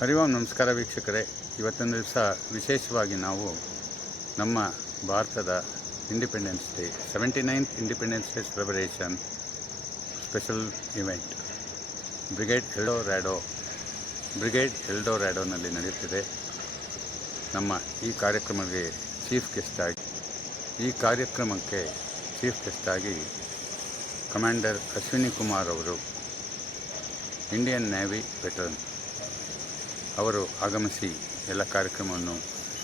ಹರಿವಾಮ್ ನಮಸ್ಕಾರ ವೀಕ್ಷಕರೇ. ಇವತ್ತಿನ ದಿವಸ ವಿಶೇಷವಾಗಿ ನಾವು ನಮ್ಮ ಭಾರತದ independence day 79th independence day celebration special event Brigade ಎಲ್ಡೋರಾಡೋನಲ್ಲಿ ನಡೆಯುತ್ತಿದೆ. ನಮ್ಮ ಈ ಕಾರ್ಯಕ್ರಮಕ್ಕೆ ಚೀಫ್ ಗೆಸ್ಟ್ ಆಗಿ ಕಮಾಂಡರ್ ಅಶ್ವಿನಿ ಕುಮಾರ್ ಅವರು, ಇಂಡಿಯನ್ ನೇವಿ ವೆಟರನ್ ಅವರು ಆಗಮಿಸಿ ಎಲ್ಲ ಕಾರ್ಯಕ್ರಮವನ್ನು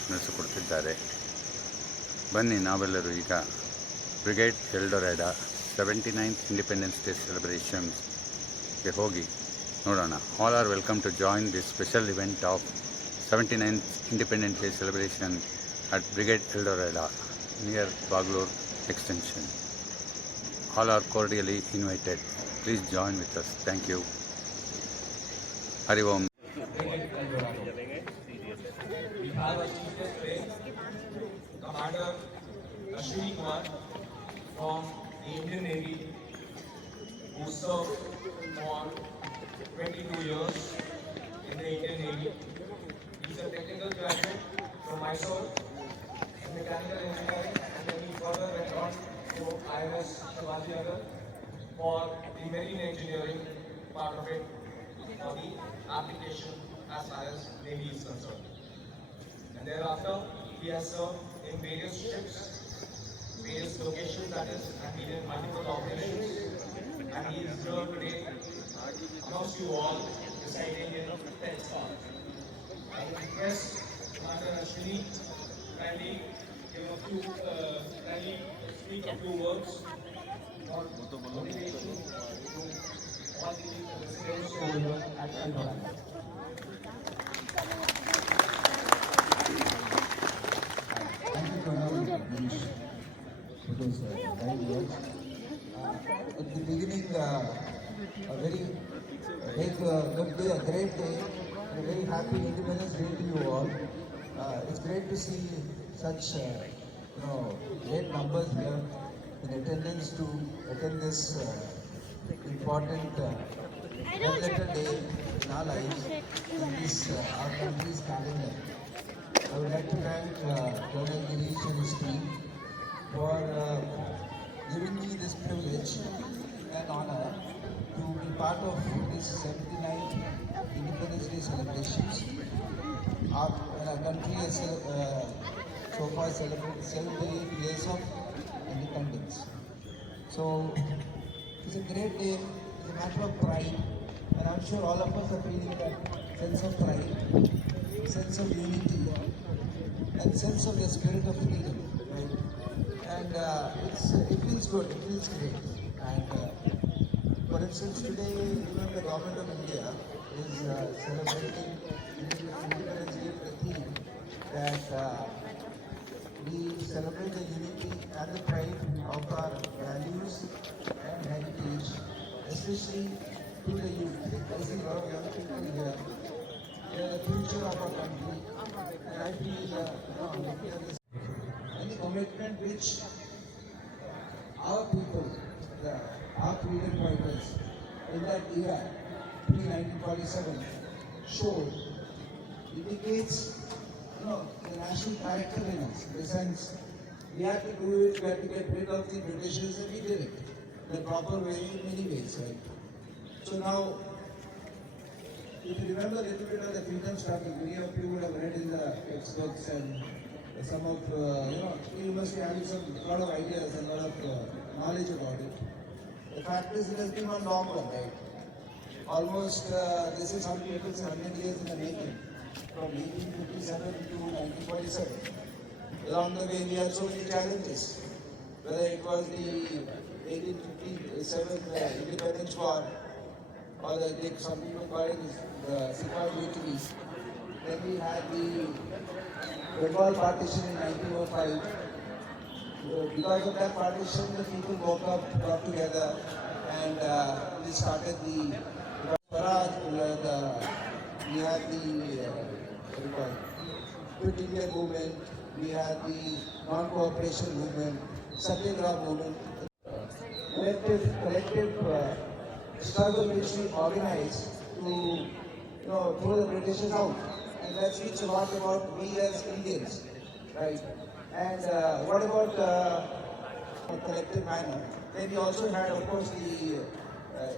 ನಡೆಸಿಕೊಡ್ತಿದ್ದಾರೆ. ಬನ್ನಿ ನಾವೆಲ್ಲರೂ ಈಗ Brigade Eldorado 79th independence day ಸೆಲೆಬ್ರೇಷನ್ಗೆ ಹೋಗಿ ನೋಡೋಣ. All are welcome to join this special event of 79th independence day celebration at Brigade Eldorado near Bagalore Extension. All are cordially invited. Please join with us. Thank you. Hari Om. We have a chief guest today, Commander Ashwini Kumar from the Indian Navy, who served for 22 years in the Indian Navy. He is a technical graduate from Mysore in mechanical engineering, and then he further went on to INS Shivaji Nagar for the marine engineering part of it, for the application as far as Navy is concerned. And thereafter, he has served in various ships, various locations, that is, and he did multiple operations. And he is here today amongst you all, reciting in 10 stars. I would request Commander Ashwini kindly speak a few words on motivation to all the residents over here at Eldorado. For those kind words. At the beginning, a very big, good day, a great day, and a very happy Independence Day to you all. It's great to see such, great numbers here in attendance to attend this important red letter day in our lives in this our country's calendar. I would like to thank Colonel Girish and his team for giving me this privilege and honor to be part of this 79th Independence Day celebrations. Our country has so far celebrated 78 years of independence. So it's a great day, it's a matter of pride, and I'm sure all of us are feeling that sense of pride, sense of unity, and sense of the spirit of freedom, right? And it feels good, it feels great. And for instance, today even the government of India is celebrating Independence Day with the theme that we celebrate the unity and the pride of our values and heritage, especially to the youth. I see a lot of young people here. They are the future of our country, and I feel looking at this and the commitment which our people, our freedom fighters in that era, pre-1947, showed indicates, the national character in us. In the sense, we had to do it, we had to get rid of the Britishers, and we did it in the proper way in many ways, right? So now, if you remember a little bit of the freedom struggle, many of you would have read in the textbooks, and some of, you must be having a lot of ideas and a lot of knowledge about it. The fact is, it has been one long one, right? Almost, this is some people say 100 years in the making, from 1857 to 1947. Along the way, we had so many challenges, whether it was the 1857 Independence War, or some people call it the Sipai Mutiny. Then we had the Bengal partition in 1905. Because of that partition, the people woke up, got together, and we started the Swaraj. We had the Quit India movement. We had the non-cooperation movement, Satyagraha movement. Collective struggle which we organized to throw the Britishers out. And that speaks a lot about we as Indians, right? And what about a collective manner? Then we also had, of course, the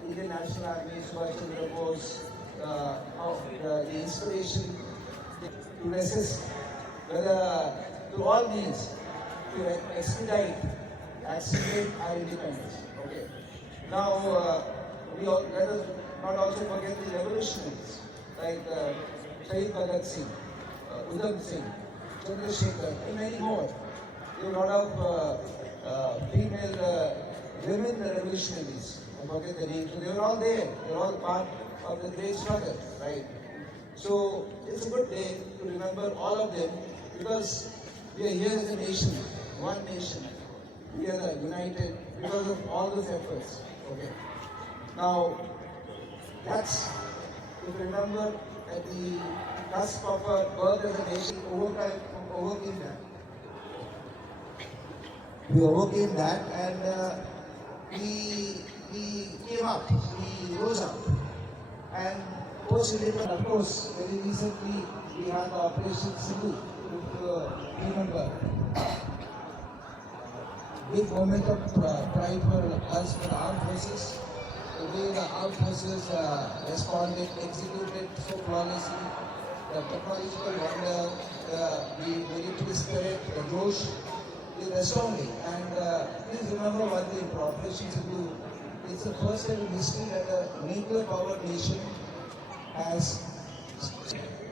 Indian National Army, Subhash Chandra Bose, of the inspiration to resist, whether to all means to expedite, accelerate our independence. Okay. Now, let us not also forget the revolutionaries like Shahid Bhagat Singh, Udham Singh, Chandrasekhar, and many more. There were a lot of female women revolutionaries. I forget the names. So they were all there. They were all part of the great struggle, right? So it's a good day to remember all of them because we are here as a nation, one nation, together, united because of all those efforts. Okay. Now, that's to remember at the cusp of our birth as a nation, overcame that. We overcame that and we came up, we rose up. And post-independence, of course, very recently we had the Operation Sindhu, if you remember. Big moment of pride for us, for the armed forces. The way the armed forces responded, executed so flawlessly. The technological wonder, the military spirit, the Josh is astounding. And please remember one thing for Operation Sindhu, it's the first time in history that a nuclear powered nation has,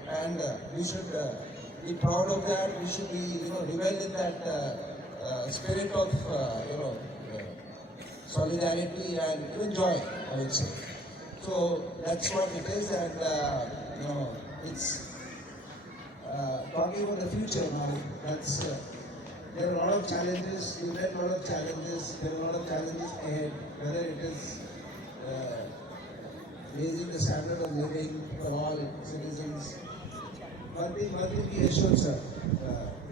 and we should be proud of that. We should be, revel in that spirit of, solidarity and even joy, I would say. So that's what it is, and it's talking about the future now. That's there are a lot of challenges. You met a lot of challenges. There are a lot of challenges ahead. Whether it is raising the standard of living for all citizens. One thing be assured, sir,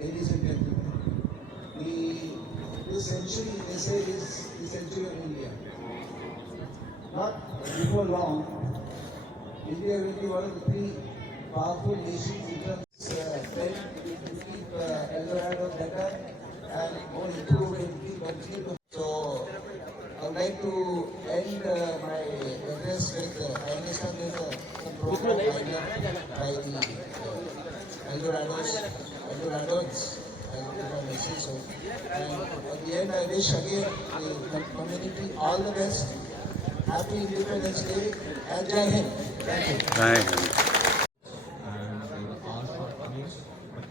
ladies and gentlemen, this century, they say, is the century of India. Not before long, India will be one of the three powerful nations in terms of trend to keep El Dorado better and more improved and continue to. So, I would like to end my address with, I understand there's some program by the Eldorados, if I may say so. And at the end, I wish again the community all the best. Happy Independence Day and Jai Hind. Thank you. Thank you. And there are shortcomings, but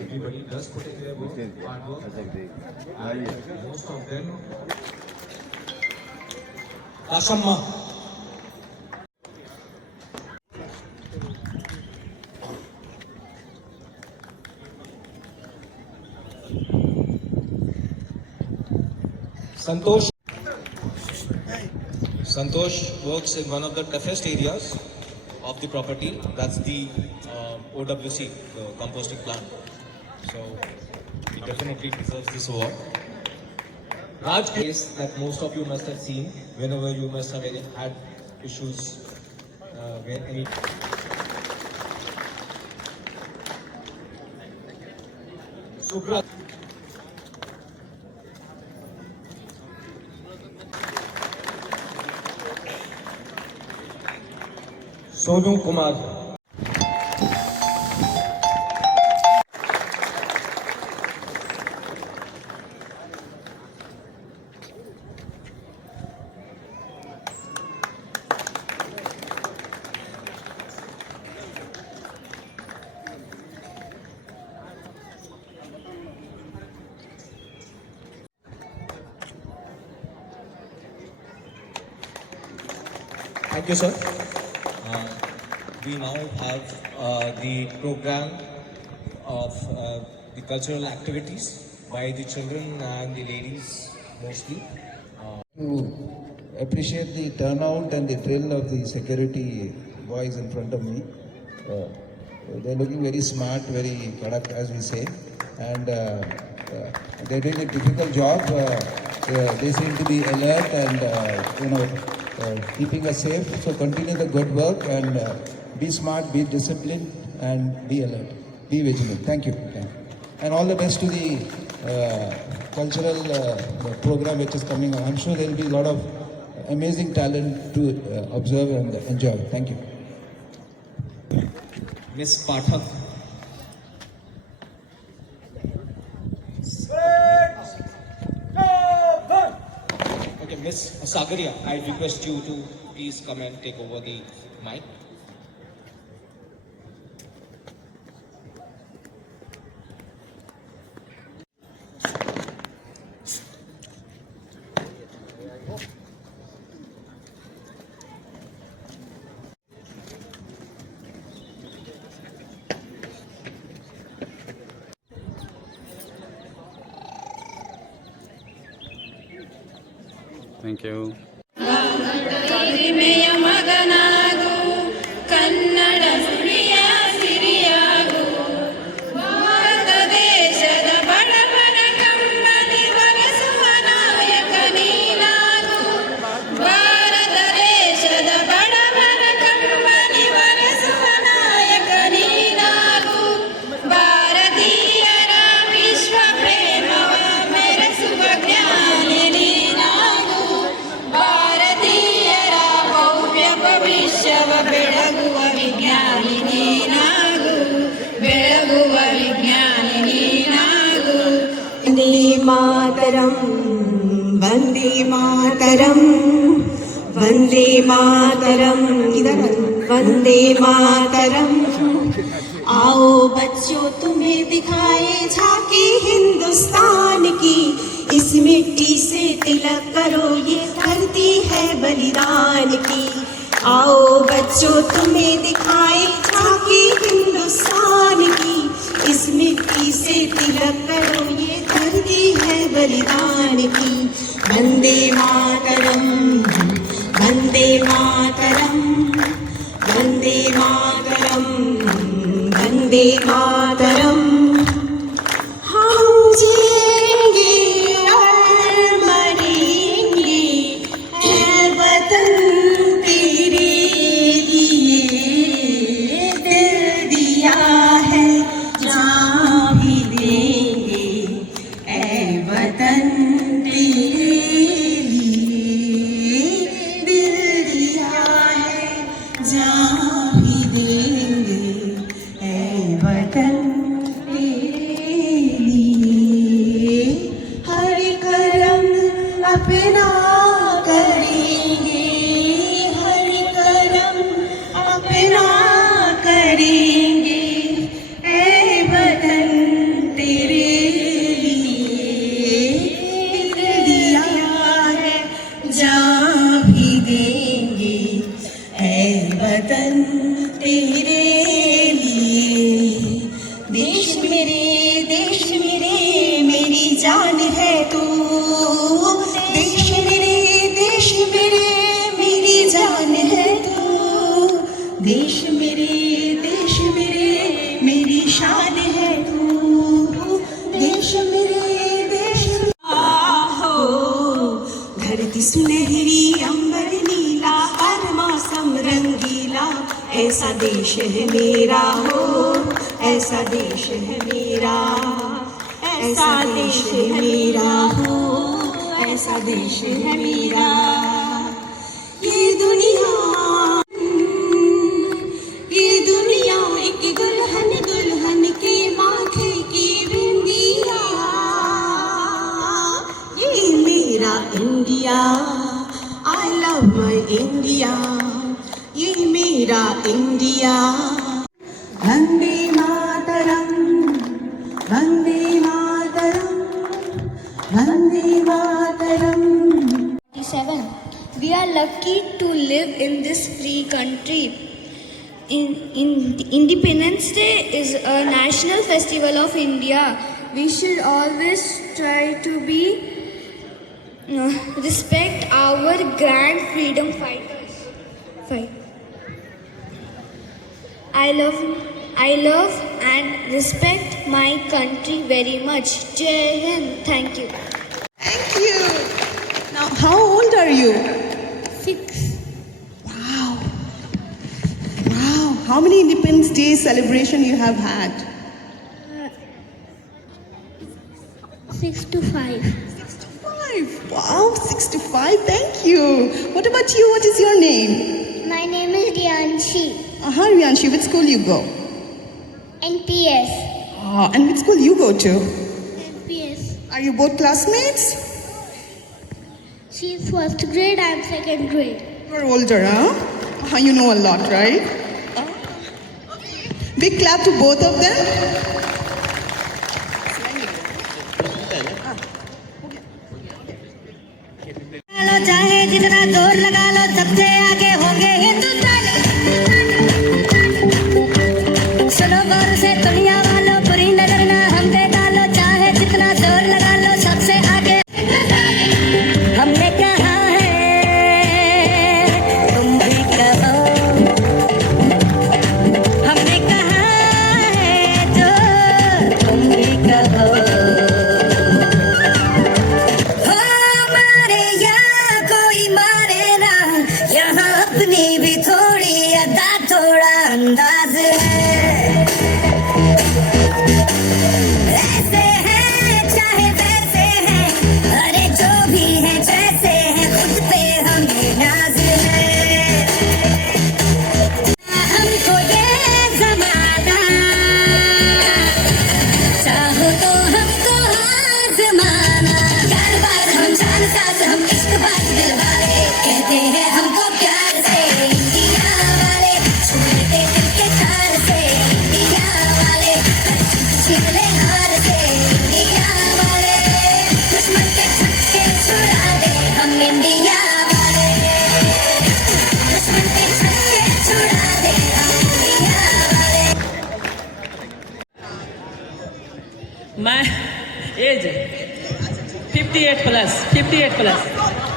everybody does put in their work, hard work, and most of them. Ashamma. Santosh works in one of the toughest areas of the property. That's the OWC, the composting plant. So he definitely deserves this award. Raj case that most of you must have seen whenever you must have had issues where any. Subrat. Sonu Kumar. Thank you, sir. We now have the program of the cultural activities by the children and the ladies mostly. To appreciate the turnout and the drill of the security boys in front of me. They're looking very smart, very kadak, as we say, and they're doing a difficult job. They seem to be alert and keeping us safe. So continue the good work and be smart, be disciplined, and be alert, be vigilant. Thank you. Thank you. And all the best to the cultural program which is coming on. I'm sure there will be a lot of amazing talent to observe and enjoy. Thank you. Miss Pathak. Okay, Miss Sagaria, I request you to please come and take over the mic. Thank you. ಹಿರಿಮೆಯ ಮಗನಾಗು ಕನ್ನಡ ನುಡಿಯ ಸಿರಿಯಾಗು ಭಾರತ ದೇಶದ ಬಡವರ ಕಂಬನಿ ಬರೆಸುವ ನಾಯಕ ನೀನಾಗು ಭಾರತ ದೇಶದ ಬಡವರ ಕಂಬನಿ ಬರೆಸುವ ನಾಯಕ ನೀನಾಗು ಭಾರತೀಯರ ವಿಶ್ವ ಪ್ರೇಮವ ಮೆರೆಸುವ ಜ್ಞಾನಿ ನೀನಾಗು ಭಾರತೀಯರ ಭವ್ಯ ಭವಿಷ್ಯವ ಬೆಳಗುವ ವಿಜ್ಞಾನಿ ನೀನಾಗು ಬೆಳಗುವ ವಿಜ್ಞಾನಿ ನೀನಾಗು ವಂದೇ ಮಾತರಂ ವಂದೇ ಮಾತರಂ ವಂದೇ ಮಾತರಂ वंदे मातरम। आओ बच्चों तुम्हें दिखाए झांकी हिंदुस्तान की, इस मिट्टी से तिलक करो ये धरती है बलिदान की। आओ बच्चों तुम्हें दिखाए झांकी हिंदुस्तान की, इस मिट्टी से तिलक करो ये धरती है बलिदान की। वंदे मातरम वंदे मातरम वंदे मातरम वंदे मातरम। हम जिएंगे और मरेंगे ऐ वतन तेरे लिए, दिल दिया है जान भी देंगे ऐ वतन तेरे लिए, दिल दिया है जान भी देंगे ऐ वतन तेरे लिए। हर करम अपना करेंगे, हर करम अपना करेंगे ऐ वतन तेरे लिए, दिल दिया है जान भी देंगे ऐ वतन तेरे लिए। देश मेरे मेरी जान है तू, देश मेरे मेरी जान है तू, देश मेरे मेरी शान है तू, देश मेरे हो। धरती सुनहरी अंबर नीला हर मौसम रंगीला, ऐसा देश है मेरा हो, ऐसा देश है मेरा, ऐसा देश है मेरा हो, ऐसा देश है मेरा। ये दुनिया एक दुल्हन दुल्हन के माथे की बिंदिया, ये मेरा India, I love my India, ये मेरा India. Vande Mataram Vande Mataram Vande Mataram. 47. We are lucky to live in this free country. Independence Day is a national festival of India. We should always try to be respect our grand freedom fighters. I love and respect my country very much. Jai Hind. Thank you. Thank you. Now, how old are you? 6. how many Independence Day celebration you have had? 6 to 5. 65. Wow, 65. Thank you. What about you? What is your name? My name is Dianshi. Rianshi, which school you go? NPS. And which school you go to? NPS. Are you both classmates? She's first grade, I'm second grade. You're older, huh? You know a lot, right? Big clap to both of them. चाहे जितना जोर लगा लो सबसे आगे होंगे हिंदुस्तान सुनो गौर से दुनिया वालों बुरी नजर ना हम पे डालो चाहे जितना जोर लगा लो सबसे आगे हमने कहा है तुम भी कहो हमने कहा है जो तुम भी कहो अपनी भी थोड़ी अदा थोड़ा अंदाज है ऐसे हैं चाहे वैसे हैं अरे जो भी है जैसे हैं खुद पे हमें नाज है हमको ये जमाना चाहो तो हमको आजमाना यार बार हम जान साथ हम इश्क बात दिल वाले कहते हैं हमको प्यार से इंडिया वाले छूटे दिल के तार से इंडिया वाले छिले हार से इंडिया वाले दुश्मन के छक्के छुड़ा दे हम इंडिया वाले दुश्मन के छक्के छुड़ा दे हम इंडिया वाले My age 58 plus.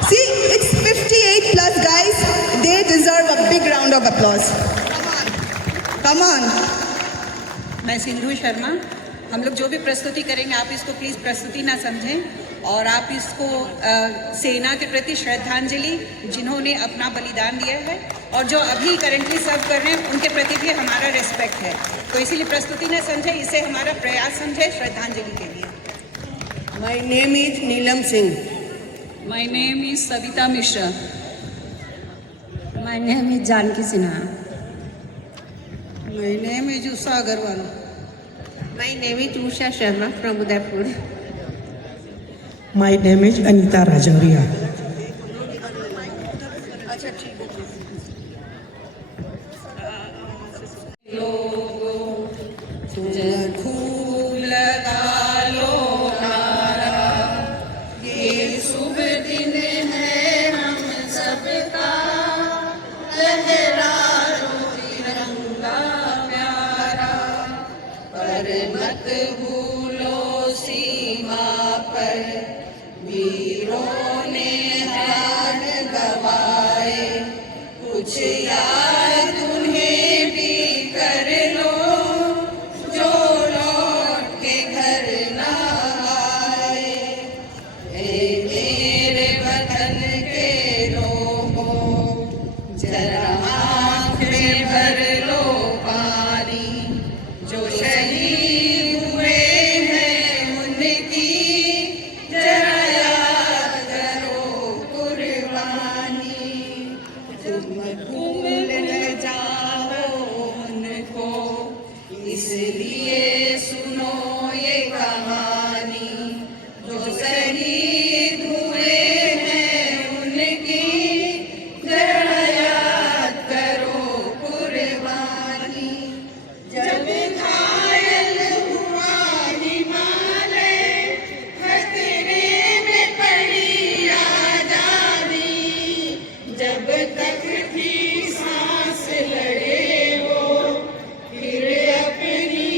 See, it's 58 plus, guys. They deserve a big round of applause. Come on. मैं सिंधु शर्मा। हम लोग जो भी प्रस्तुति करेंगे आप इसको प्लीज़ प्रस्तुति ना समझें और आप इसको सेना के प्रति श्रद्धांजलि जिन्होंने अपना बलिदान दिया है और जो अभी करेंटली सर्व कर रहे हैं उनके प्रति भी हमारा रिस्पेक्ट है तो इसीलिए प्रस्तुति ना समझें इसे हमारा प्रयास समझें श्रद्धांजलि के लिए। My name is Neelam Singh. My name is Savita Mishra. My name is Janki Sinha. My name is Usha Agarwal. My name is Usha Sharma from Udaipur. My name is Anita Rajoria. खूब लगा लो नारा ये शुभ दिन है हम सबका लहरा लो तिरंगा प्यारा पर मत भूलो सीमा पर वीरों ने हाथ गवाए कुछ याद उन्हें भी कर लो जो लौट के घर ना आए मेरे वतन के लोगों जरा आंखें भर लो पानी जो शहीद हुए हैं उनकी जरा याद करो कुर्बानी तुम भूल न जाओ उनको इसलिए सुनो ये कहानी जो शहीद हुए हैं उनकी जरा याद करो कुर्बानी जब घायल हुआ हिमालय खतरे में पड़ी आजादी जब तक थी सांस लड़े वो फिर अपनी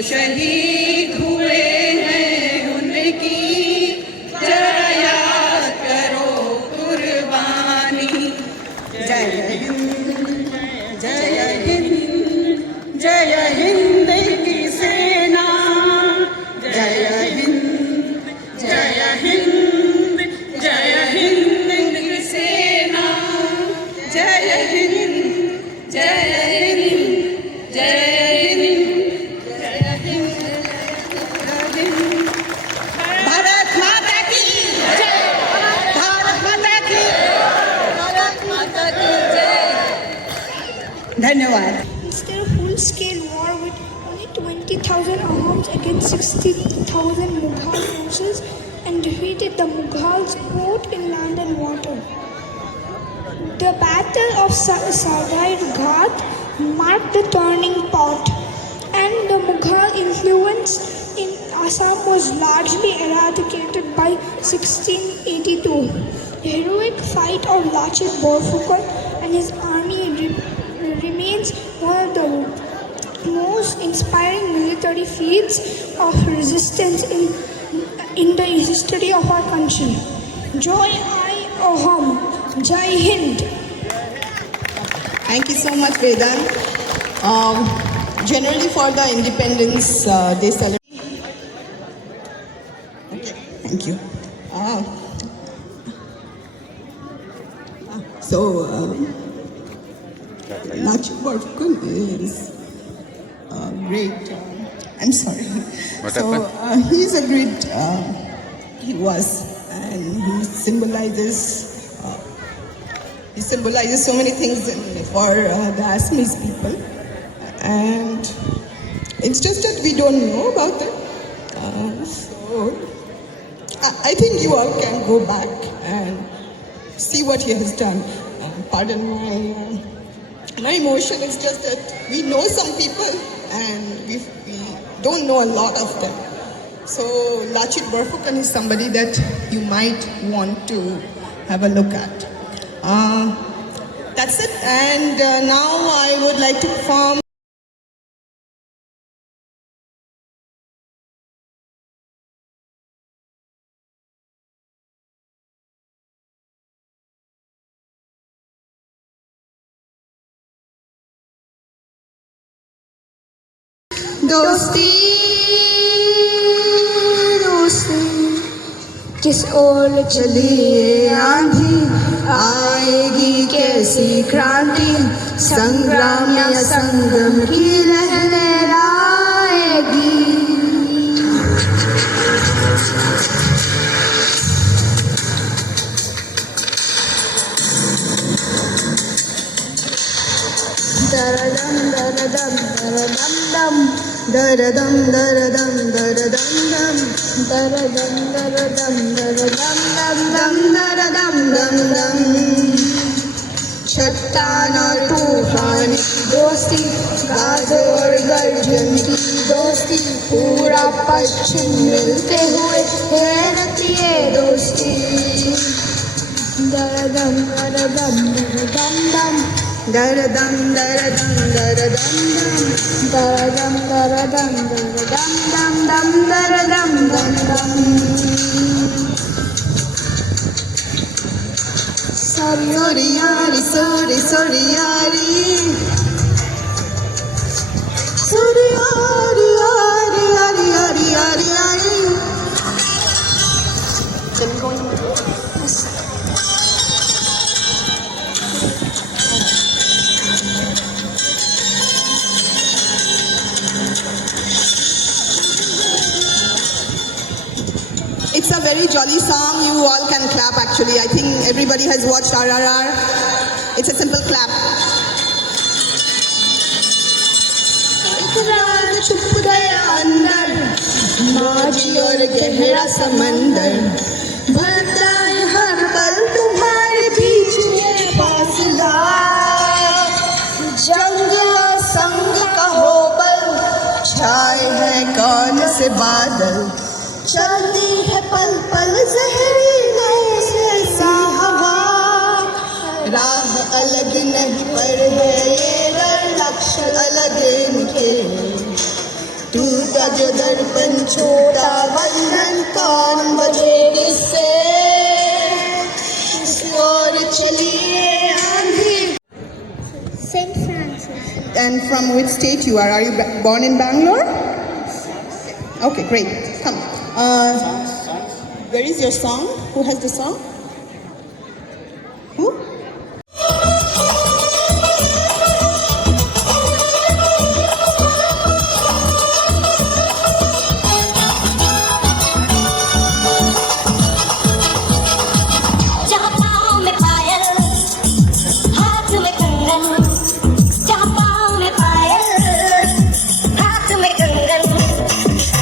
जो शहीद हुए हैं उनकी जरा याद करो कुर्बानी। जय हिंद, जय हिंद, जय हिंद की सेना, जय हिंद, जय हिंद, जय हिंद की सेना, जय हिंद, जय हिंद, जय हिंद, जय हिंद। भारत माता की जय, भारत माता की, भारत माता की जय। धन्यवाद। Instead of full-scale war with only 20,000 arms against 60,000 Mughal forces and defeated the Mughals both in land and water. The Battle of Sarai Ghat marked the turning point, and the Mughal influence in Assam was largely eradicated by 1682. The heroic fight of Lachit Borphukan and his army remains one of the most inspiring military feats of resistance in the history of our country. Joy I Aham, Jai Hind. Thank you so much, Vedan. Generally for the Independence Day celebration. Okay, thank you. Lachit Borphukan is great. I'm sorry. What So happened? he's a great. He was, and he symbolizes. He symbolizes so many things for the Assamese people, and it's just that we don't know about it. So I think you all can go back and see what he has done. Pardon my emotion. It's just that we know some people and we don't know a lot of them. So Lachit Borphukan is somebody that you might want to have a look at. That's it. And now I would like to perform दोस्ती दोस्ती किस ओर चली ये आंधी, आएगी कैसी क्रांति, संग्राम या संगम की लहरें आएगी। दरदम दरदम दरदम दम, दरदम दरदम दरदम दम, दरदम दरदम दरदम दम दम, दरदम दम दम। चट्टान और तूफान की दोस्ती, गाजों और गर्जन की दोस्ती, पूरा पश्चिम मिलते हुए हैरत ये दोस्ती। दरदम दरदम दरदम दम, दरदम दरदम दरदम दम, दरदम दरदम दरदम दम दम, दरदम दम दम। सोरी यारी सोरी सोरी यारी, सोरी यारी यारी यारी यारी यारी यारी। It's a very jolly song. You all can clap actually. I think everybody has watched RRR. It's a simple clap. एक रात छुप गया अंदर, माझी और गहरा समंदर, भरता है हर पल तुम्हारे बीच ये फासला। जंग और संग का हो बल, छाए हैं कौन से बादल, चलती है पल पल जहरीले से हवा। राह अलग नहीं पर है ये डर, लक्ष्य अलग इनके, टूटा जो दर्पण छोड़ा बंधन कौन बजे किससे और चलिए आंधी. St. Francis. And from which state you are? Are you born in Bangalore? Okay, great. Come. Where is your song? Who has the song? Who? जहाँ पाँव में पायल, हाथ में कंगन. जहाँ पाँव में पायल, हाथ में कंगन.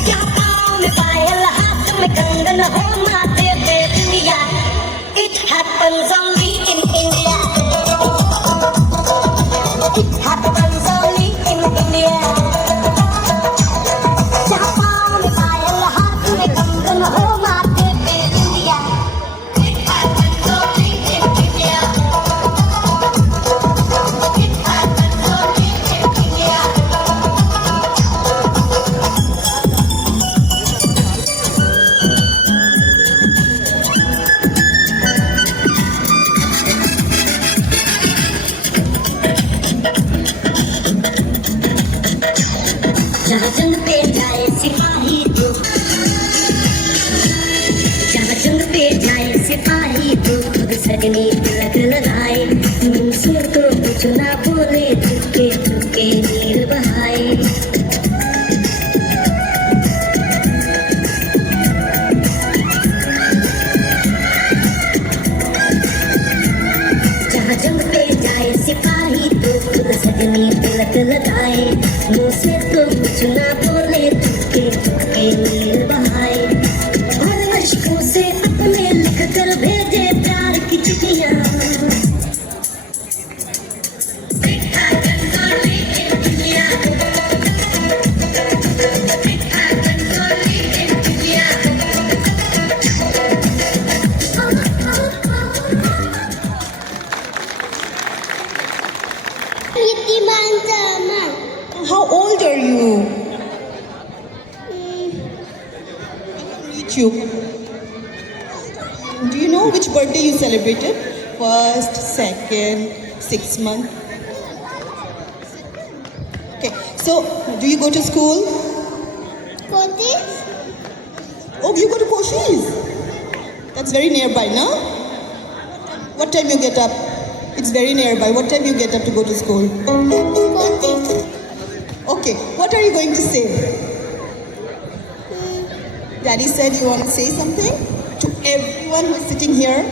जहाँ पाँव में पायल, हाथ में कंगन हो माथे पे दुनिया. It happens only in India. It happens only in India. जहाँ पाँव में पायल, हाथ में कंगन हो माथे पे दुनिया. It happens only in India. It happens only in India. जहाँ जंग पे जाए सिपाही तो, जहाँ जंग पे जाए सिपाही तो खुद सजनी तिलक लगाए. दूसरों को कुछ ना बोले, चुपके चुपके नीर बहाए. जहाँ जंग पे जाए सिपाही तो खुद सजनी तिलक लगाए. मुँह से तो कुछ ना बोले, चुपके चुपके नीर बहाए. और अश्कों से अपने लिख कर भेजे प्यार की चिट्ठियाँ. It happens only in India. It happens only in India. How old are you? Meet you. Do you know which birthday you celebrated? First, second, 6 month. Okay. So, do you go to school? Oh, you go to Koshis. That's very nearby, no? What time you get up? It's very nearby. What time you get up to go to school? Okay. What are you going to say? Daddy said you want to say something to everyone who's sitting here.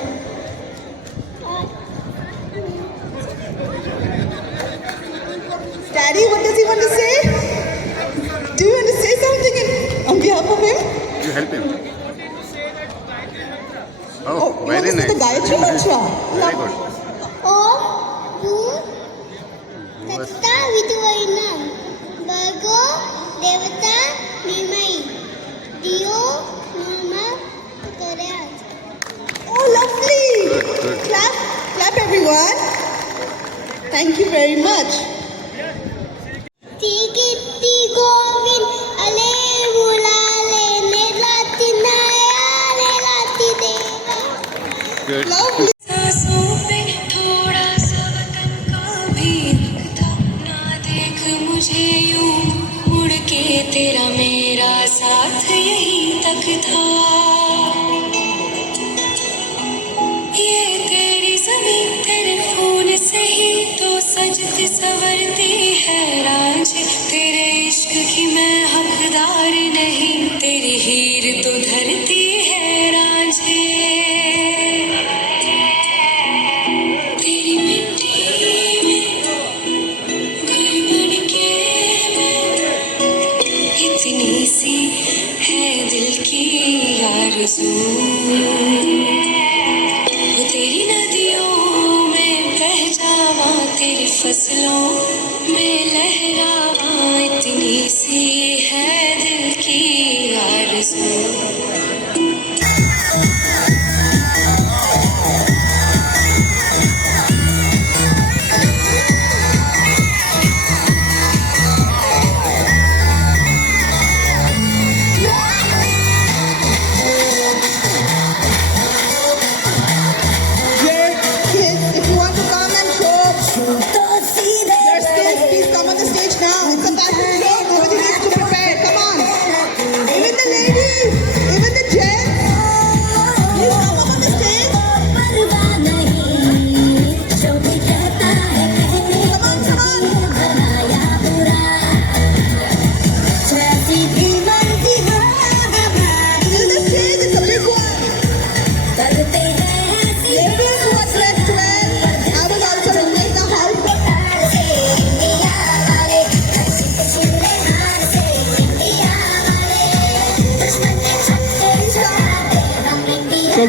Daddy, what does he want to say? Do you want to say something on behalf of him? You help him. Oh, Oh, you want very to say the nice. Gayatri Mantra? Very good. Om Tatta Viduvainam Bhargo Devata Nimai Dio Nama Prachayat. Oh, lovely! Good, good. Clap, clap everyone. Thank you very much. Tigiti Govin Ale Mulale Nelati Naya Nelati Deva. Good. Lovely. सांसों पे थोड़ा सा वतन का भी दिखता. ना देख मुझे यूं मुड़ के, तेरा मेरा साथ यहीं तक था. ये तेरी ज़मीं तेरे खून से ही तो सजती संवरती है राज. तेरे इश्क की मैं हकदार नहीं, तेरी हीर तो धरती है रांझे. तेरी मिट्टी में घर बन के मैं, इतनी सी है दिल की आरज़ू. वो तेरी नदियों में बह जावा, तेरी फसलों में लहरावा, इतनी सी है दिल की आरज़ू.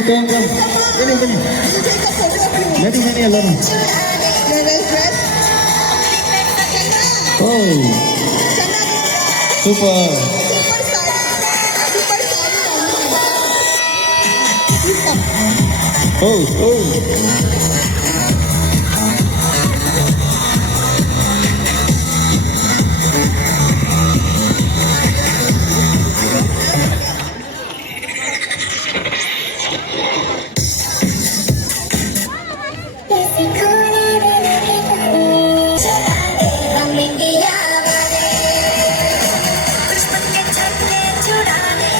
come. We'll take a photo of you. Many alone. You're well dressed. Oh, super. Super sorry. Oh. हम इंडिया वाले दुश्मन के छत्ते छुड़ाने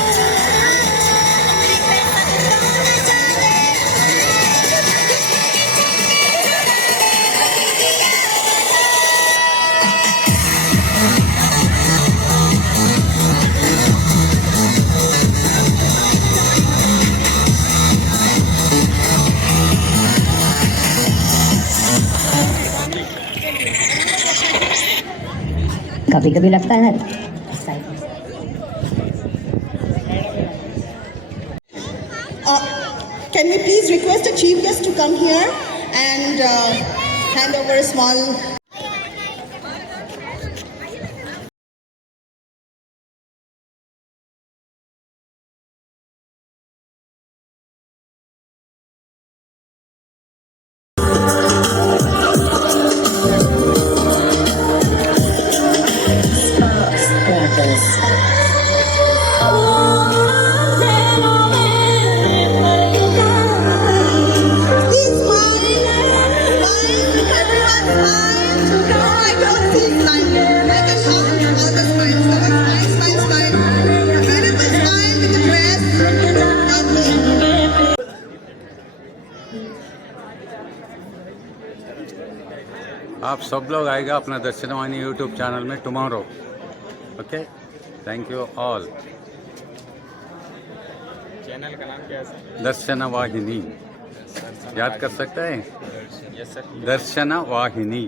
कभी कभी लगता है Can we please request a chief guest to come here and hand over a small Please smile. Smile. Everyone smile. No, I don't see smile. I can count all the smiles. Smile, smile, smile. A beautiful smile with the dress. Lovely. आप सब लोग आएगा अपना दर्शनवाहिनी YouTube channel में tomorrow. Okay, thank you all. Channel का नाम क्या है सर? दर्शनवाहिनी. याद कर सकते हैं? Yes sir. दर्शनवाहिनी.